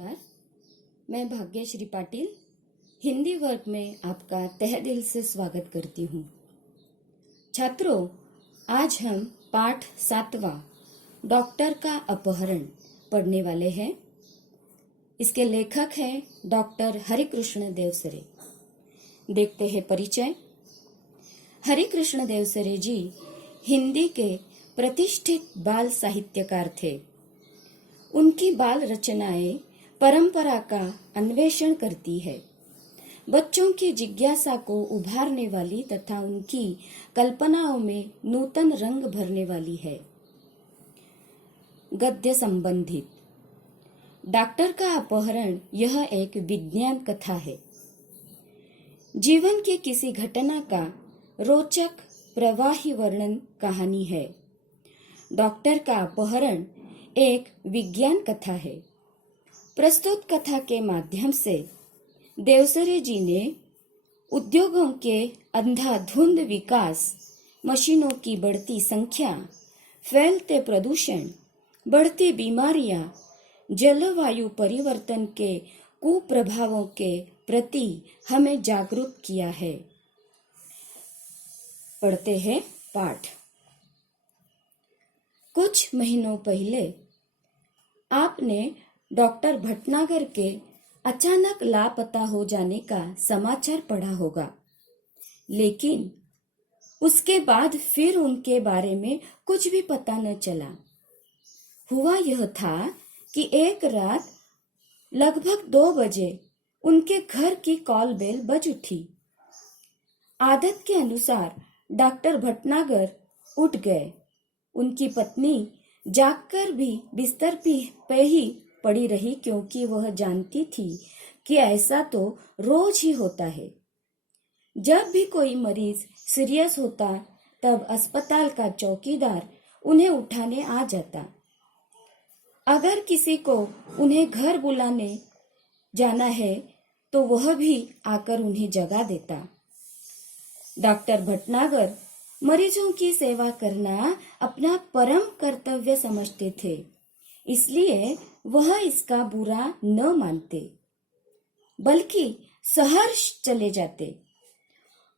नमस्कार, मैं भाग्यश्री पाटिल हिंदी वर्ग में आपका तहे दिल से स्वागत करती हूँ। छात्रों, आज हम पाठ 7वां डॉक्टर का अपहरण पढ़ने वाले हैं। इसके लेखक हैं डॉक्टर हरिकृष्ण देवसरे। देखते हैं परिचय। हरिकृष्ण देवसरे जी हिंदी के प्रतिष्ठित बाल साहित्यकार थे। उनकी बाल रचनाएं परंपरा का अन्वेषण करती है, बच्चों की जिज्ञासा को उभारने वाली तथा उनकी कल्पनाओं में नूतन रंग भरने वाली है। गद्य संबंधित डॉक्टर का अपहरण यह एक विज्ञान कथा है। जीवन की किसी घटना का रोचक प्रवाही वर्णन कहानी है। डॉक्टर का अपहरण एक विज्ञान कथा है। प्रस्तुत कथा के माध्यम से देवसरे जी ने उद्योगों के अंधाधुंध विकास, मशीनों की बढ़ती संख्या, फैलते प्रदूषण, बढ़ती बीमारियां, जलवायु परिवर्तन के कुप्रभावों के प्रति हमें जागरूक किया है। पढ़ते हैं पाठ। कुछ महीनों पहले आपने डॉक्टर भटनागर के अचानक लापता हो जाने का समाचार पढ़ा होगा, लेकिन उसके बाद फिर उनके बारे में कुछ भी पता न चला। हुआ यह था कि एक रात लगभग 2 बजे उनके घर की कॉल बेल बज उठी। आदत के अनुसार डॉक्टर भटनागर उठ गए। उनकी पत्नी जागकर भी बिस्तर पे ही पड़ी रही, क्योंकि वह जानती थी कि ऐसा तो रोज ही होता है। जब भी कोई मरीज सीरियस होता तब अस्पताल का चौकीदार उन्हें उठाने आ जाता। अगर किसी को उन्हें घर बुलाने जाना है तो वह भी आकर उन्हें जगा देता। डॉक्टर भटनागर मरीजों की सेवा करना अपना परम कर्तव्य समझते थे, इसलिए वह इसका बुरा न मानते, बल्कि सहर्ष चले जाते।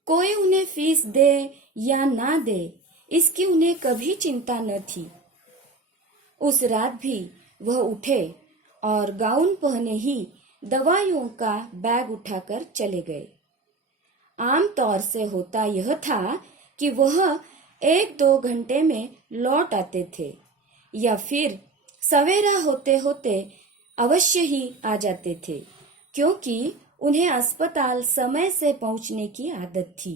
कोई उन्हें फीस दे या ना दे, इसकी उन्हें कभी चिंता न थी। उस रात भी वह उठे और गाउन पहने ही दवाइयों का बैग उठाकर चले गए। आम तौर से होता यह था कि वह 1-2 घंटे में लौट आते थे, या फिर सवेरा होते होते अवश्य ही आ जाते थे, क्योंकि उन्हें अस्पताल समय से पहुंचने की आदत थी।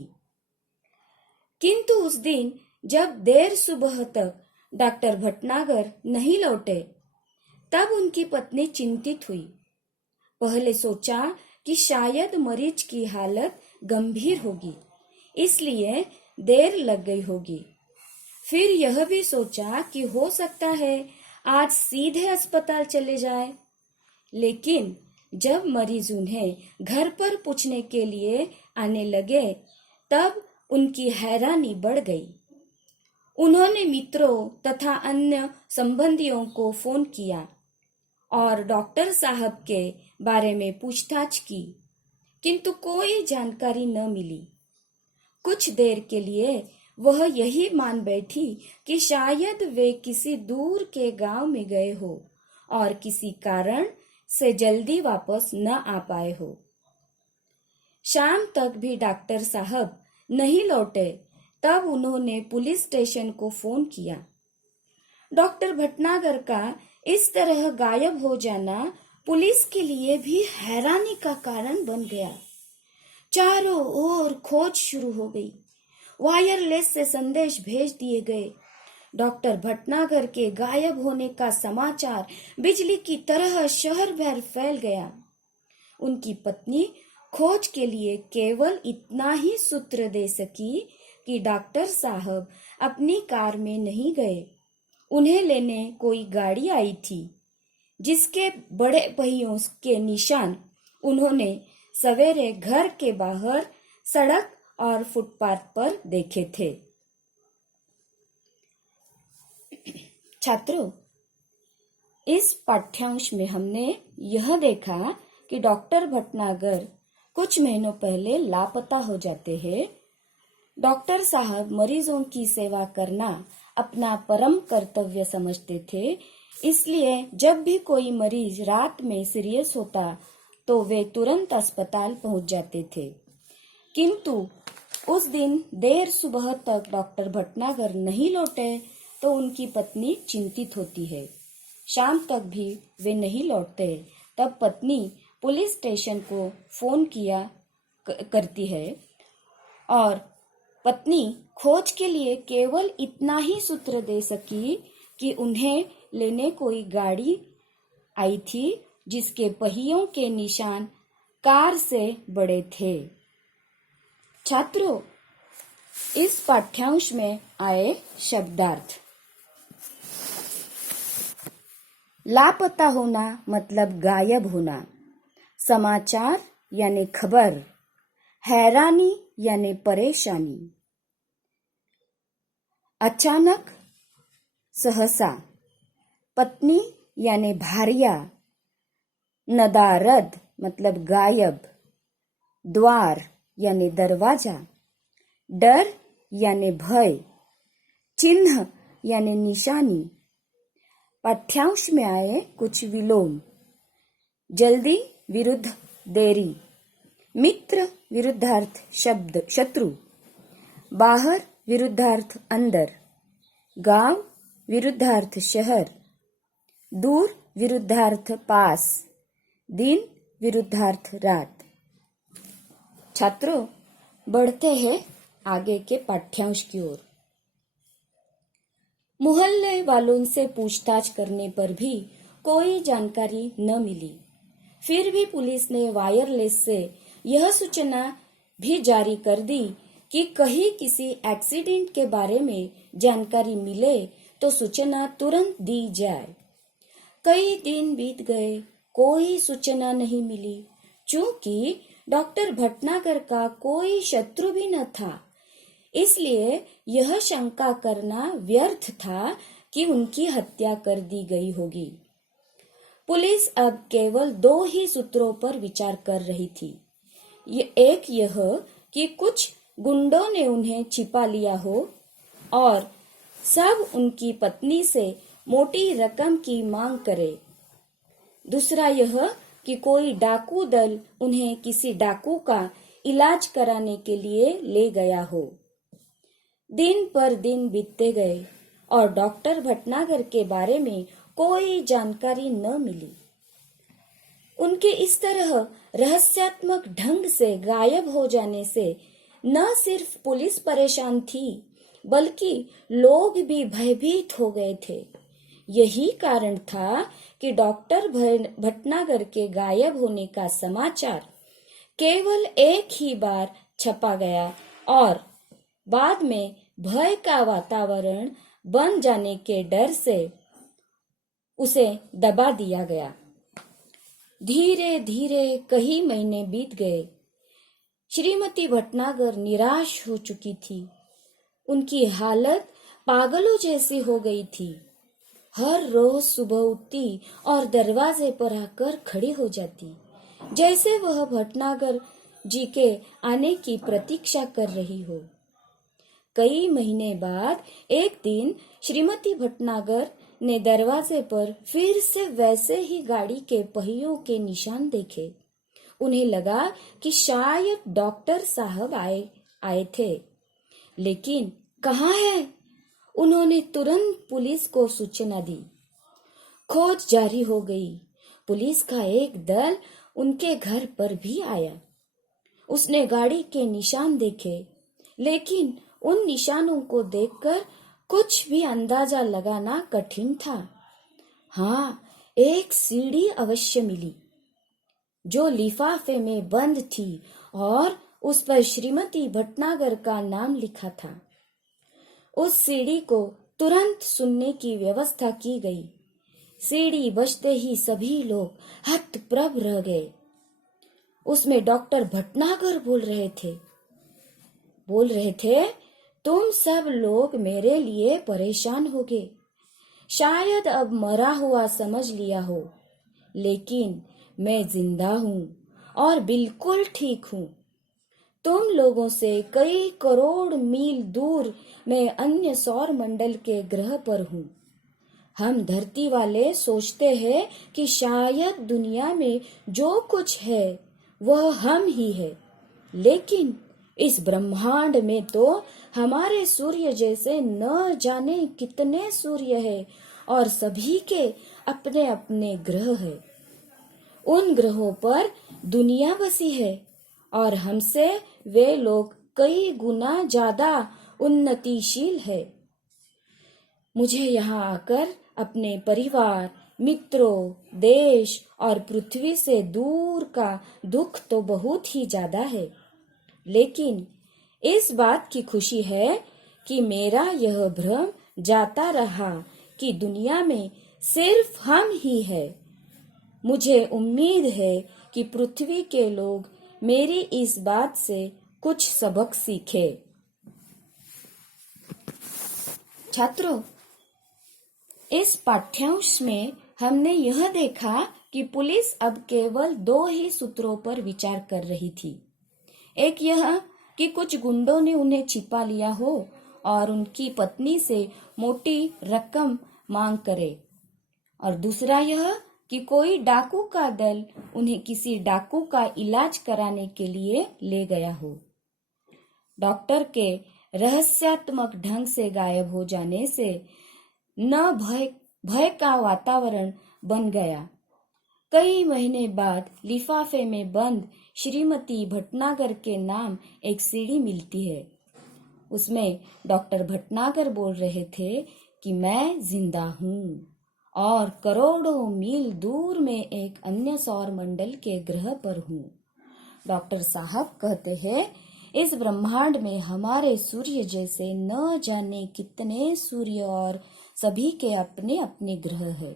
किंतु उस दिन जब देर सुबह तक डॉक्टर भटनागर नहीं लौटे, तब उनकी पत्नी चिंतित हुई। पहले सोचा कि शायद मरीज की हालत गंभीर होगी, इसलिए देर लग गई होगी। फिर यह भी सोचा कि हो सकता है आज सीधे अस्पताल चले जाए। लेकिन जब मरीज उन्हें घर पर पूछने के लिए आने लगे, तब उनकी हैरानी बढ़ गई। उन्होंने मित्रों तथा अन्य संबंधियों को फोन किया और डॉक्टर साहब के बारे में पूछताछ की, किंतु कोई जानकारी न मिली। कुछ देर के लिए वह यही मान बैठी कि शायद वे किसी दूर के गांव में गए हो और किसी कारण से जल्दी वापस न आ पाए हो। शाम तक भी डॉक्टर साहब नहीं लौटे, तब उन्होंने पुलिस स्टेशन को फोन किया। डॉक्टर भटनागर का इस तरह गायब हो जाना पुलिस के लिए भी हैरानी का कारण बन गया। चारों ओर खोज शुरू हो गई। वायरलेस से संदेश भेज दिए गए। डॉक्टर भटनागर के गायब होने का समाचार बिजली की तरह शहर भर फैल गया। उनकी पत्नी खोज के लिए केवल इतना ही सूत्र दे सकी कि डॉक्टर साहब अपनी कार में नहीं गए। उन्हें लेने कोई गाड़ी आई थी, जिसके बड़े पहियों के निशान उन्होंने सवेरे घर के बाहर सड़क और फुटपाथ पर देखे थे। छात्रों, इस पाठ्यांश में हमने यह देखा कि डॉक्टर भटनागर कुछ महीनों पहले लापता हो जाते हैं। डॉक्टर साहब मरीजों की सेवा करना अपना परम कर्तव्य समझते थे, इसलिए जब भी कोई मरीज रात में सीरियस होता तो वे तुरंत अस्पताल पहुंच जाते थे। किंतु उस दिन देर सुबह तक डॉक्टर भटनागर नहीं लौटे तो उनकी पत्नी चिंतित होती है। शाम तक भी वे नहीं लौटते, तब पत्नी पुलिस स्टेशन को फोन करती है और पत्नी खोज के लिए केवल इतना ही सूत्र दे सकी कि उन्हें लेने कोई गाड़ी आई थी जिसके पहियों के निशान कार से बड़े थे। छात्रों, इस पाठ्यांश में आए शब्दार्थ। लापता होना मतलब गायब होना, समाचार यानी खबर, हैरानी यानी परेशानी, अचानक, सहसा, पत्नी यानी भार्या, नदारद मतलब गायब, द्वार यानी दरवाजा, डर यानी भय, चिन्ह यानी निशानी। पाठ्यांश में आए कुछ विलोम। जल्दी विरुद्ध देरी, मित्र विरुद्धार्थ शब्द शत्रु, बाहर विरुद्धार्थ अंदर, गांव विरुद्धार्थ शहर, दूर विरुद्धार्थ पास, दिन विरुद्धार्थ रात। छात्रों, बढ़ते हैं आगे के पाठ्यांश की ओर। मोहल्ले वालों से पूछताछ करने पर भी कोई जानकारी न मिली। फिर भी पुलिस ने वायरलेस से यह सूचना भी जारी कर दी कि कहीं किसी एक्सीडेंट के बारे में जानकारी मिले तो सूचना तुरंत दी जाए। कई दिन बीत गए, कोई सूचना नहीं मिली। चूंकि डॉक्टर भटनागर का कोई शत्रु भी न था, इसलिए यह शंका करना व्यर्थ था कि उनकी हत्या कर दी गई होगी। पुलिस अब केवल दो ही सूत्रों पर विचार कर रही थी। एक यह कि कुछ गुंडों ने उन्हें छिपा लिया हो और सब उनकी पत्नी से मोटी रकम की मांग करे। दूसरा यह कि कोई डाकू दल उन्हें किसी डाकू का इलाज कराने के लिए ले गया हो। दिन पर दिन बीतते गए और डॉक्टर भटनागर के बारे में कोई जानकारी न मिली। उनके इस तरह रहस्यात्मक ढंग से गायब हो जाने से न सिर्फ पुलिस परेशान थी, बल्कि लोग भी भयभीत हो गए थे। यही कारण था कि डॉक्टर भटनागर के गायब होने का समाचार केवल एक ही बार छपा गया और बाद में भय का वातावरण बन जाने के डर से उसे दबा दिया गया। धीरे धीरे कई महीने बीत गए। श्रीमती भटनागर निराश हो चुकी थी। उनकी हालत पागलों जैसी हो गई थी। हर रोज सुबह उठती और दरवाजे पर आकर खड़ी हो जाती, जैसे वह भटनागर जी के आने की प्रतीक्षा कर रही हो। कई महीने बाद एक दिन श्रीमती भटनागर ने दरवाजे पर फिर से वैसे ही गाड़ी के पहियों के निशान देखे। उन्हें लगा कि शायद डॉक्टर साहब आए थे, लेकिन कहाँ है? उन्होंने तुरंत पुलिस को सूचना दी। खोज जारी हो गई। पुलिस का एक दल उनके घर पर भी आया। उसने गाड़ी के निशान देखे, लेकिन उन निशानों को देखकर कुछ भी अंदाजा लगाना कठिन था। हाँ, एक सीढ़ी अवश्य मिली, जो लिफाफे में बंद थी और उस पर श्रीमती भटनागर का नाम लिखा था। उस सीढ़ी को तुरंत सुनने की व्यवस्था की गई। सीढ़ी बजते ही सभी लोग हतप्रभ रह गए। उसमें डॉक्टर भटनागर बोल रहे थे, तुम सब लोग मेरे लिए परेशान होगे। शायद अब मरा हुआ समझ लिया हो, लेकिन मैं जिंदा हूँ और बिल्कुल ठीक हूँ। तुम लोगों से कई करोड़ मील दूर मैं अन्य सौर मंडल के ग्रह पर हूँ। हम धरती वाले सोचते हैं कि शायद दुनिया में जो कुछ है वह हम ही है, लेकिन इस ब्रह्मांड में तो हमारे सूर्य जैसे न जाने कितने सूर्य है और सभी के अपने अपने ग्रह है। उन ग्रहों पर दुनिया बसी है और हमसे वे लोग कई गुना ज्यादा उन्नतिशील है। मुझे यहाँ आकर अपने परिवार, मित्रों, देश और पृथ्वी से दूर का दुख तो बहुत ही ज्यादा है, लेकिन इस बात की खुशी है कि मेरा यह भ्रम जाता रहा कि दुनिया में सिर्फ हम ही है। मुझे उम्मीद है कि पृथ्वी के लोग मेरी इस बात से कुछ सबक सीखे। छात्रों, इस पाठ्यांश में हमने यह देखा कि पुलिस अब केवल 2 ही सूत्रों पर विचार कर रही थी। एक यह कि कुछ गुंडों ने उन्हें छिपा लिया हो और उनकी पत्नी से मोटी रकम मांग करे, और दूसरा यह कि कोई डाकू का दल उन्हें किसी डाकू का इलाज कराने के लिए ले गया हो। डॉक्टर के रहस्यात्मक ढंग से गायब हो जाने से न भय का वातावरण बन गया। कई महीने बाद लिफाफे में बंद श्रीमती भटनागर के नाम एक सीडी मिलती है। उसमें डॉक्टर भटनागर बोल रहे थे कि मैं जिंदा हूँ और करोड़ों मील दूर में एक अन्य सौर मंडल के ग्रह पर हूँ। डॉक्टर साहब कहते हैं, इस ब्रह्मांड में हमारे सूर्य जैसे न जाने कितने सूर्य और सभी के अपने अपने ग्रह है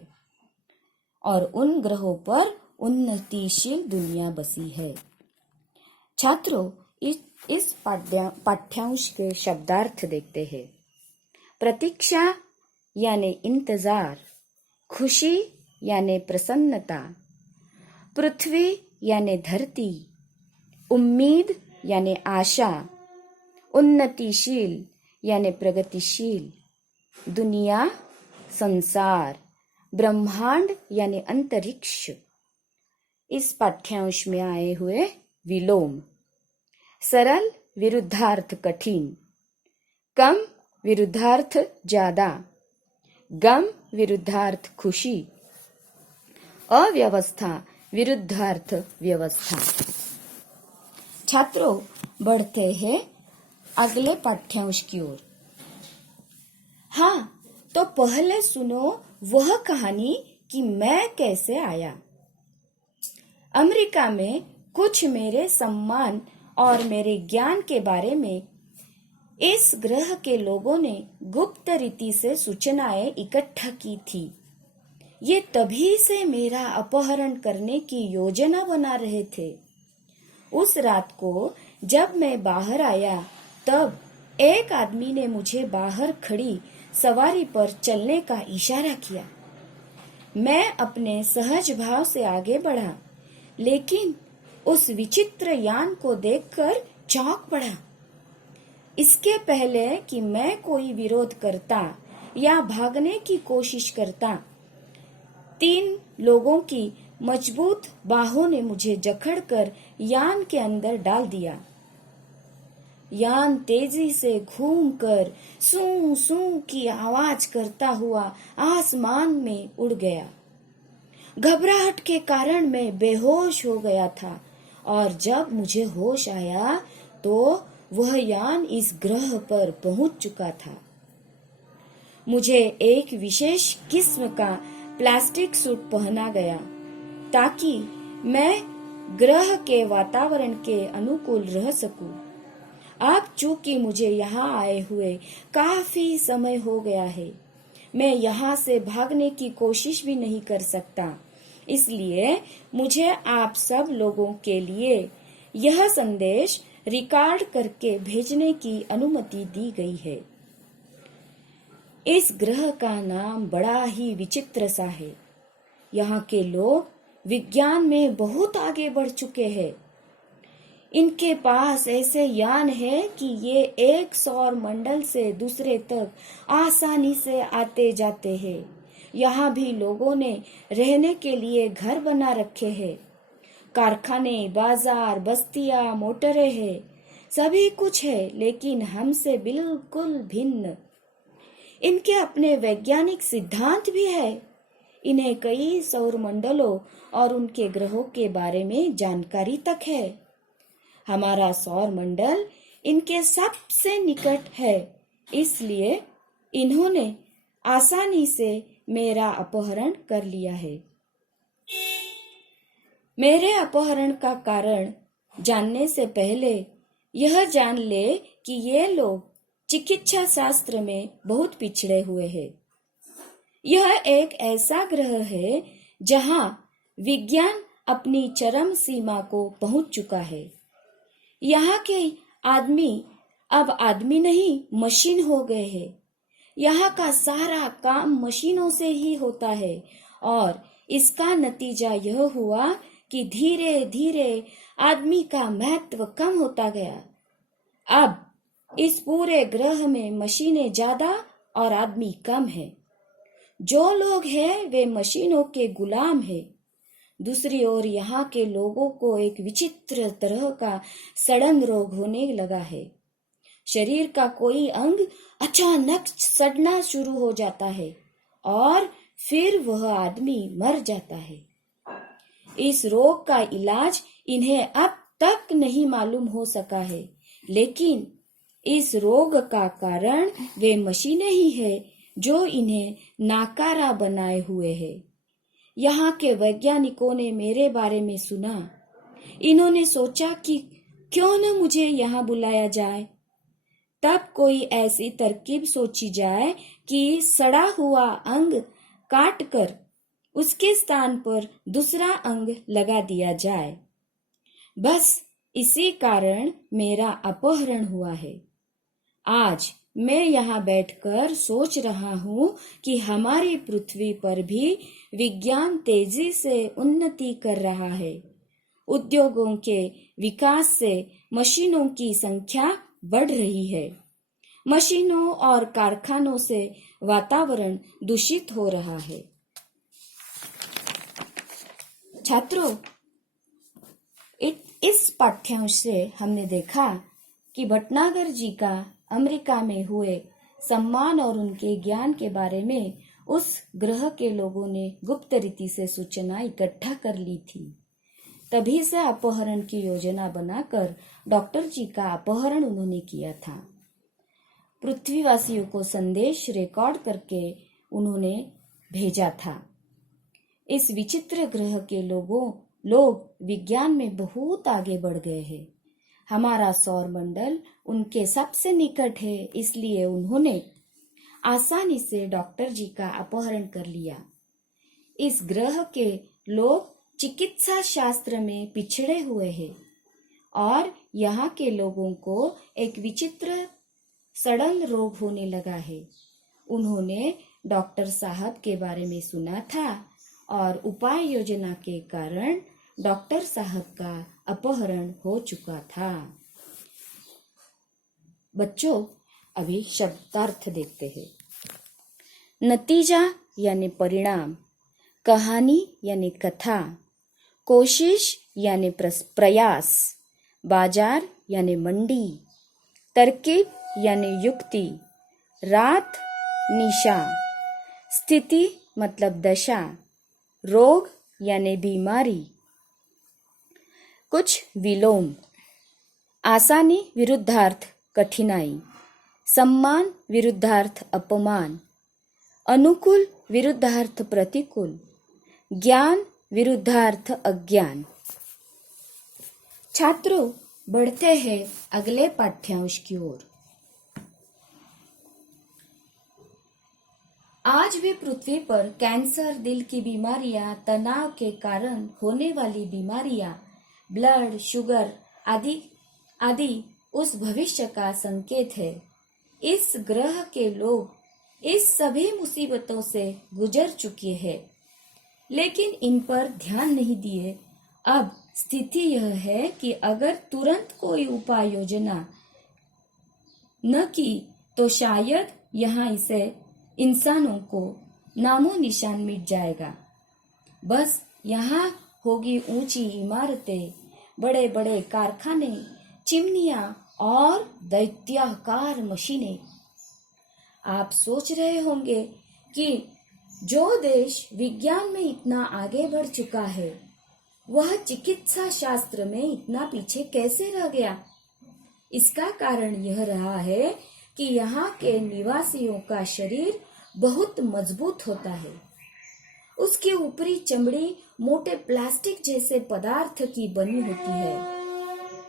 और उन ग्रहों पर उन्नतिशील दुनिया बसी है। छात्रों, इस पाठ्यांश के शब्दार्थ देखते हैं। प्रतीक्षा यानी इंतजार, खुशी यानी प्रसन्नता, पृथ्वी यानी धरती, उम्मीद यानी आशा, उन्नतिशील यानी प्रगतिशील, दुनिया संसार, ब्रह्मांड यानी अंतरिक्ष। इस पाठ्यांश में आए हुए विलोम: सरल विरुद्धार्थ कठिन, कम विरुद्धार्थ ज्यादा, गम विरुद्धार्थ खुशी, अव्यवस्था विरुद्धार्थ व्यवस्था। छात्रों, बढ़ते हैं अगले पाठ्यांश की ओर। हाँ, तो पहले सुनो वह कहानी कि मैं कैसे आया। अमेरिका में कुछ मेरे सम्मान और मेरे ज्ञान के बारे में इस ग्रह के लोगों ने गुप्त रीति से सूचनाएं इकट्ठा की थी। ये तभी से मेरा अपहरण करने की योजना बना रहे थे। उस रात को जब मैं बाहर आया, तब एक आदमी ने मुझे बाहर खड़ी सवारी पर चलने का इशारा किया। मैं अपने सहज भाव से आगे बढ़ा, लेकिन उस विचित्र यान को देखकर चौंक पड़ा। इसके पहले कि मैं कोई विरोध करता या भागने की कोशिश करता, 3 लोगों की मजबूत बाहों ने मुझे जकड़कर यान के अंदर डाल दिया। यान तेजी से घूमकर सूं सूं की आवाज करता हुआ आसमान में उड़ गया। घबराहट के कारण मैं बेहोश हो गया था और जब मुझे होश आया तो वह यान इस ग्रह पर पहुंच चुका था। मुझे एक विशेष किस्म का प्लास्टिक सूट पहना गया ताकि मैं ग्रह के वातावरण के अनुकूल रह सकूं। अब चूंकि मुझे यहाँ आए हुए काफी समय हो गया है, मैं यहाँ से भागने की कोशिश भी नहीं कर सकता। इसलिए मुझे आप सब लोगों के लिए यह संदेश रिकॉर्ड करके भेजने की अनुमति दी गई है। इस ग्रह का नाम बड़ा ही विचित्र सा है। यहाँ के लोग विज्ञान में बहुत आगे बढ़ चुके हैं। इनके पास ऐसे यान है कि ये एक सौर मंडल से दूसरे तक आसानी से आते जाते हैं। यहाँ भी लोगों ने रहने के लिए घर बना रखे हैं। कारखाने, बाजार, बस्तियां, मोटरें हैं, सभी कुछ है, लेकिन हमसे बिल्कुल भिन्न। इनके अपने वैज्ञानिक सिद्धांत भी है। इन्हें कई सौर मंडलों और उनके ग्रहों के बारे में जानकारी तक है। हमारा सौर मंडल इनके सबसे निकट है, इसलिए इन्होंने आसानी से मेरा अपहरण कर लिया है। मेरे अपहरण का कारण जानने से पहले यह जान ले कि ये लोग चिकित्सा शास्त्र में बहुत पिछड़े हुए हैं। यह एक ऐसा ग्रह है जहां विज्ञान अपनी चरम सीमा को पहुंच चुका है। यहाँ के आदमी अब आदमी नहीं, मशीन हो गए हैं। यहाँ का सारा काम मशीनों से ही होता है और इसका नतीजा यह हुआ कि धीरे धीरे आदमी का महत्व कम होता गया। अब इस पूरे ग्रह में मशीनें ज्यादा और आदमी कम है। जो लोग हैं वे मशीनों के गुलाम हैं। दूसरी ओर यहाँ के लोगों को एक विचित्र तरह का सड़न रोग होने लगा है। शरीर का कोई अंग अचानक सड़ना शुरू हो जाता है और फिर वह आदमी मर जाता है। इस रोग का इलाज इन्हें अब तक नहीं मालूम हो सका है, लेकिन इस रोग का कारण वे मशीनें ही है जो इन्हें नाकारा बनाए हुए है। यहाँ के वैज्ञानिकों ने मेरे बारे में सुना। इन्होंने सोचा कि क्यों न मुझे यहाँ बुलाया जाए। तब कोई ऐसी तरकीब सोची जाए कि सड़ा हुआ अंग काट कर उसके स्थान पर दूसरा अंग लगा दिया जाए। बस इसी कारण मेरा अपहरण हुआ है। आज मैं यहाँ बैठकर सोच रहा हूँ कि हमारी पृथ्वी पर भी विज्ञान तेजी से उन्नति कर रहा है। उद्योगों के विकास से मशीनों की संख्या बढ़ रही है। मशीनों और कारखानों से वातावरण दूषित हो रहा है। छात्रों, इस पाठ्यांश से हमने देखा कि भटनागर जी का अमेरिका में हुए सम्मान और उनके ज्ञान के बारे में उस ग्रह के लोगों ने गुप्त रीति से सूचना इकट्ठा कर ली थी। तभी से अपहरण की योजना बनाकर डॉक्टर जी का अपहरण उन्होंने किया था। पृथ्वीवासियों को संदेश रिकॉर्ड करके उन्होंने भेजा था। इस विचित्र ग्रह के लोग विज्ञान में बहुत आगे बढ़ गए हैं। हमारा सौर मंडल उनके सबसे निकट है, इसलिए उन्होंने आसानी से डॉक्टर जी का अपहरण कर लिया। इस ग्रह के लोग चिकित्सा शास्त्र में पिछड़े हुए हैं और यहाँ के लोगों को एक विचित्र सड़न रोग होने लगा है। उन्होंने डॉक्टर साहब के बारे में सुना था और उपाय योजना के कारण डॉक्टर साहब का अपहरण हो चुका था। बच्चों, अभी शब्दार्थ देखते हैं। नतीजा यानी परिणाम, कहानी यानी कथा, कोशिश यानी प्रयास, बाजार यानी मंडी, तरकीब यानी युक्ति, रात निशा, स्थिति मतलब दशा, रोग यानी बीमारी। कुछ विलोम, आसानी विरुद्धार्थ कठिनाई, सम्मान विरुद्धार्थ अपमान, अनुकूल विरुद्धार्थ प्रतिकूल, ज्ञान विरुद्धार्थ अज्ञान। छात्रों, बढ़ते हैं अगले पाठ्यांश की ओर। आज भी पृथ्वी पर कैंसर, दिल की बीमारियां, तनाव के कारण होने वाली बीमारियां, ब्लड शुगर आदि उस भविष्य का संकेत है। इस ग्रह के लोग इस सभी मुसीबतों से गुजर चुके हैं, लेकिन इन पर ध्यान नहीं दिए। अब स्थिति यह है कि अगर तुरंत कोई उपाय योजना न की तो शायद यहाँ इसे इंसानों को नामो निशान मिट जाएगा। बस यहाँ होगी ऊंची इमारतें, बड़े बड़े कारखाने, चिमनियां और दैत्याकार मशीनें। आप सोच रहे होंगे कि जो देश विज्ञान में इतना आगे बढ़ चुका है, वह चिकित्सा शास्त्र में इतना पीछे कैसे रह गया। इसका कारण यह रहा है कि यहाँ के निवासियों का शरीर बहुत मजबूत होता है। उसकी ऊपरी चमड़ी मोटे प्लास्टिक जैसे पदार्थ की बनी होती है।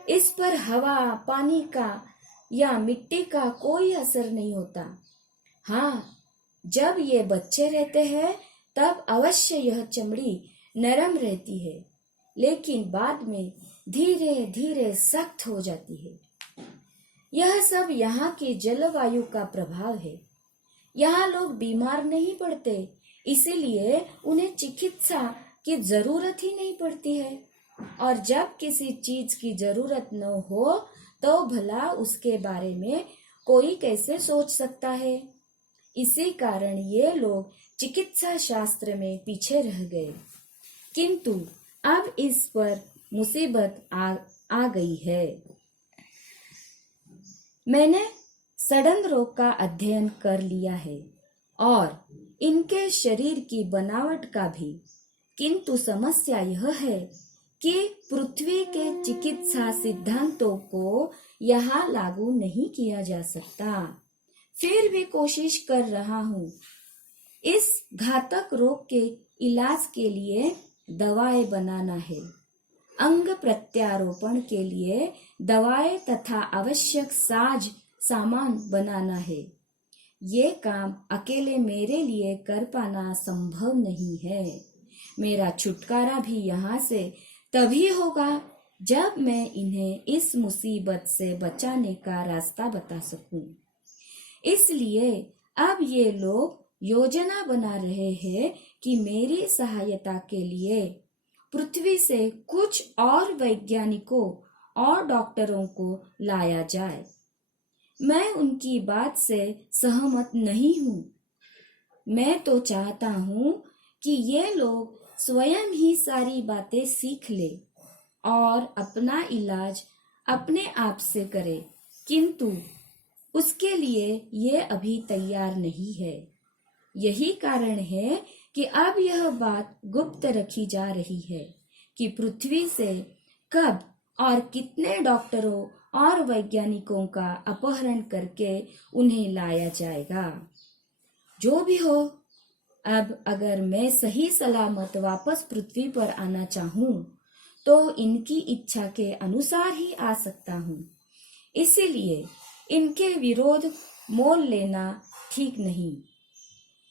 इस पर हवा, पानी का या मिट्टी का कोई असर नहीं होता। हाँ, जब ये बच्चे रहते हैं तब अवश्य यह चमड़ी नरम रहती है, लेकिन बाद में धीरे धीरे सख्त हो जाती है। यह सब यहाँ की जलवायु का प्रभाव है। यहाँ लोग बीमार नहीं पड़ते, इसीलिए उन्हें चिकित्सा की जरूरत ही नहीं पड़ती है। और जब किसी चीज की जरूरत न हो तो भला उसके बारे में कोई कैसे सोच सकता है। इसी कारण ये लोग चिकित्सा शास्त्र में पीछे रह गए। किंतु अब इस पर मुसीबत आ गई है। मैंने सड़न रोग का अध्ययन कर लिया है और इनके शरीर की बनावट का भी, किंतु समस्या यह है कि पृथ्वी के चिकित्सा सिद्धांतों को यहाँ लागू नहीं किया जा सकता। फिर भी कोशिश कर रहा हूँ। इस घातक रोग के इलाज के लिए दवाएं बनाना है, अंग प्रत्यारोपण के लिए दवाएं तथा आवश्यक साज सामान बनाना है। ये काम अकेले मेरे लिए कर पाना संभव नहीं है। मेरा छुटकारा भी यहाँ से तभी होगा जब मैं इन्हें इस मुसीबत से बचाने का रास्ता बता सकूं। इसलिए अब ये लोग योजना बना रहे हैं कि मेरी सहायता के लिए पृथ्वी से कुछ और वैज्ञानिकों और डॉक्टरों को लाया जाए। मैं उनकी बात से सहमत नहीं हूँ। मैं तो चाहता हूँ कि ये लोग स्वयं ही सारी बातें सीख ले और अपना इलाज अपने आप से करे, किंतु उसके लिए ये अभी तैयार नहीं है। यही कारण है कि अब यह बात गुप्त रखी जा रही है कि पृथ्वी से कब और कितने डॉक्टरों और वैज्ञानिकों का अपहरण करके उन्हें लाया जाएगा। जो भी हो, अब अगर मैं सही सलामत वापस पृथ्वी पर आना चाहूं तो इनकी इच्छा के अनुसार ही आ सकता हूं। इसीलिए इनके विरोध मोल लेना ठीक नहीं।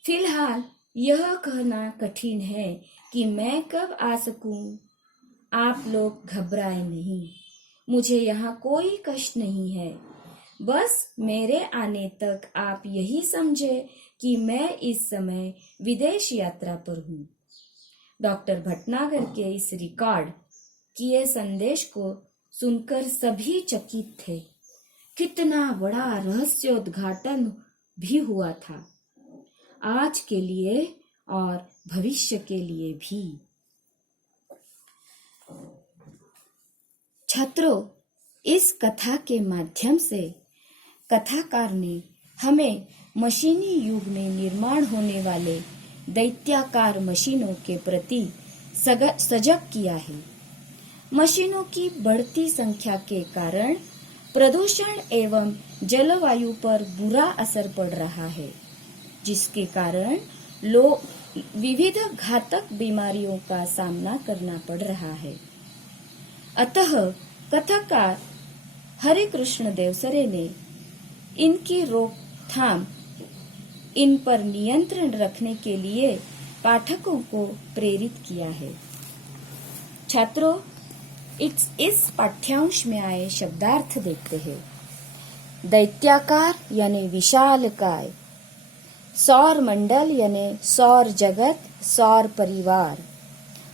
फिलहाल यह कहना कठिन है कि मैं कब आ सकूं। आप लोग घबराए नहीं, मुझे यहाँ कोई कष्ट नहीं है। बस मेरे आने तक आप यही समझे कि मैं इस समय विदेश यात्रा पर हूँ। डॉक्टर भटनागर के इस रिकॉर्ड किए संदेश को सुनकर सभी चकित थे। कितना बड़ा रहस्योद्घाटन भी हुआ था, आज के लिए और भविष्य के लिए भी। छात्रों, इस कथा के माध्यम से कथाकार ने हमें मशीनी युग में निर्माण होने वाले दैत्याकार मशीनों के प्रति सजग किया है। मशीनों की बढ़ती संख्या के कारण प्रदूषण एवं जलवायु पर बुरा असर पड़ रहा है, जिसके कारण लोग विविध घातक बीमारियों का सामना करना पड़ रहा है। अतः कथाकार हरे कृष्ण देवसरे ने इनकी रोकथाम, इन पर नियंत्रण रखने के लिए पाठकों को प्रेरित किया है। छात्रों, इस पाठ्यांश में आए शब्दार्थ देखते हैं। दैत्याकार यानी विशालकाय, सौर मंडल यानी सौर जगत, सौर परिवार।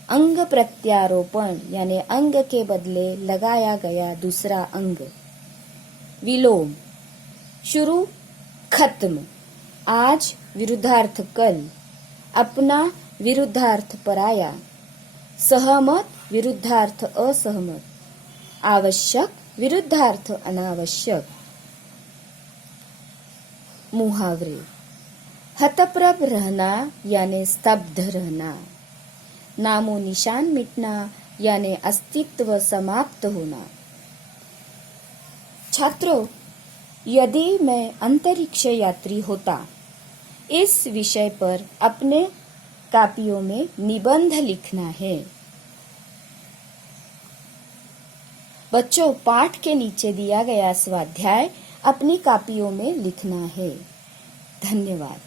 अंग प्रत्यारोपण यानी अंग के बदले लगाया गया दूसरा अंग। विलोम, शुरू खत्म, आज विरुद्धार्थ कल, अपना विरुद्धार्थ पराया, सहमत विरुद्धार्थ असहमत, आवश्यक विरुद्धार्थ अनावश्यक। मुहावरे, हतप्रभ रहना यानी स्तब्ध रहना, नामो निशान मिटना यानी अस्तित्व समाप्त होना। छात्रों, यदि मैं अंतरिक्ष यात्री होता, इस विषय पर अपने कापियों में निबंध लिखना है। बच्चों, पाठ के नीचे दिया गया स्वाध्याय अपनी कापियों में लिखना है। धन्यवाद।